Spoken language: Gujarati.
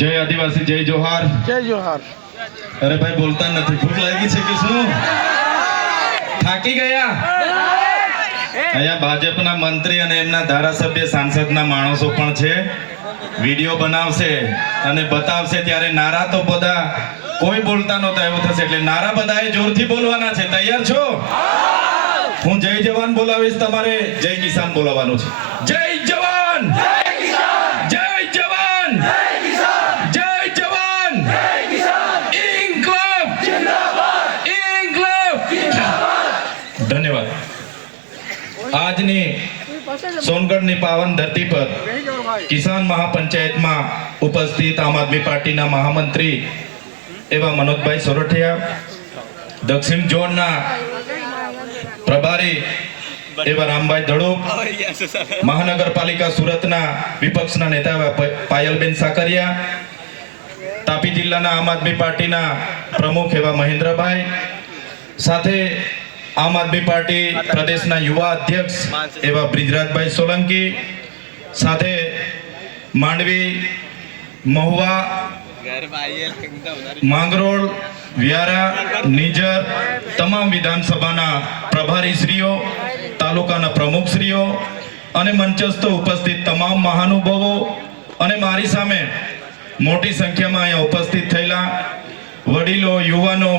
જય આદિવાસી જય જોહાર. જય જોહાર. અરે ભાઈ બોલતા નથી. ભૂખ લાગી છે કે શું? થાકી ગયા? અહીંયા ભાજપના મંત્રી અને એમના ધારાસભ્ય સાંસદના માણસો પણ છે. વીડિયો બનાવશે અને બતાવશે ત્યારે નારા તો બધા કોઈ બોલતા નહોતા એવું થશે. એટલે નારા બધાએ જોરથી બોલવાના છે. તૈયાર છો? હું જય જવાન બોલાવીશ તમારે જય કિસાન બોલાવવાનું છે. જય જવાન જય જવાન જય જવાન ઇન્કલાબ ઇન્કલાબ ધન્યવાદ. આજની સોનગઢની પાવન ધરતી પર કિસાન મહાપંચાયતમાં ઉપસ્થિત આમ આદમી પાર્ટીના મહામંત્રી એવા મનોજભાઈ સોરઠિયા, દક્ષિણ ઝોનના પ્રભારી એવા રામભાઈ ધડુક, મહાનગરપાલિકા સુરતના વિપક્ષના નેતા એવા પાયલબેન સાકરિયા, તાપી જિલ્લાના આમ આદમી પાર્ટીના પ્રમુખ એવા મહેન્દ્રભાઈ, સાથે આમ આદમી પાર્ટી પ્રદેશના યુવા અધ્યક્ષ એવા બ્રિજરાજભાઈ સોલંકી સાથે માંડવી મહુવા, માંગરોળ, વ્યારા, નિજર તમામ વિધાનસભાના પ્રભારીશ્રીઓ, તાલુકાના પ્રમુખશ્રીઓ અને મંચસ્થ ઉપસ્થિત તમામ મહાનુભાવો અને મારી સામે મોટી સંખ્યામાં અહીંયા ઉપસ્થિત થયેલા વડીલો, યુવાનો